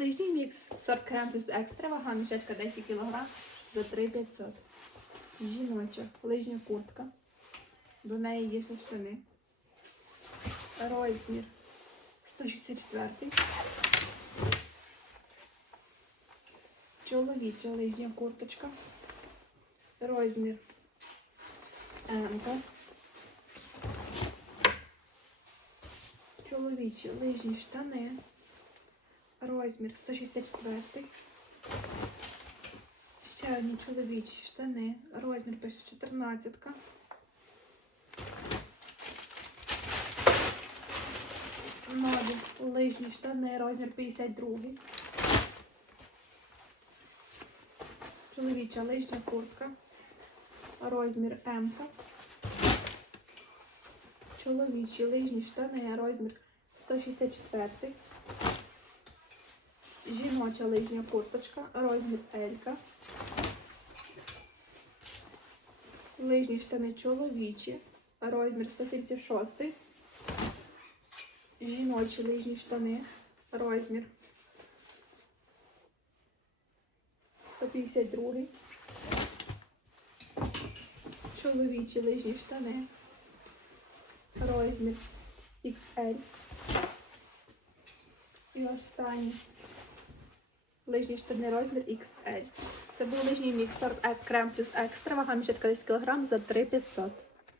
Лижній мікс. Сорт крем плюс екстра, вага мішечка 10 кг за 3500. Жіноча лижня куртка. До неї є ще штани. Розмір 164. Чоловіча лижня курточка. Розмір М. Чоловічі лижні штани. Розмір 164. Ще одні чоловічі штани. Розмір пише 14. Нові лижні штани, розмір 52. Чоловіча лижня куртка. Розмір М. Чоловічі лижні штани, розмір 164. Жіноча лижня курточка, розмір Елька. Лижні штани чоловічі, розмір 176. Жіночі лижні штани, розмір 152. Чоловічі лижні штани, розмір XL. І останній лижні штани розмір XL. Це був лижній мікс сорт крем плюс екстра, вага мішечка 10 кг за 3500.